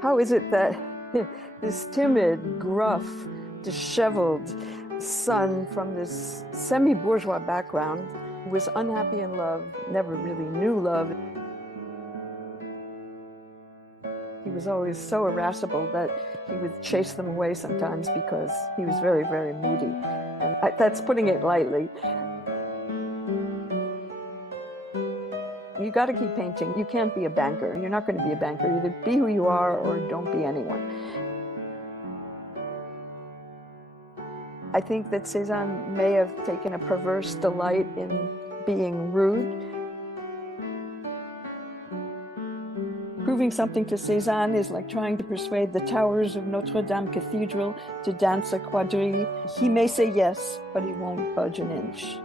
How is it that this timid, gruff, disheveled son from this semi-bourgeois background was unhappy in love, never really knew love? He was always so irascible that he would chase them away sometimes because he was very, very moody. And that's putting it lightly. You got to keep painting. You can't be a banker. You're not going to be a banker. Either be who you are or don't be anyone. I think that Cezanne may have taken a perverse delight in being rude. Proving something to Cezanne is like trying to persuade the towers of Notre Dame Cathedral to dance a quadrille. He may say yes, but he won't budge an inch.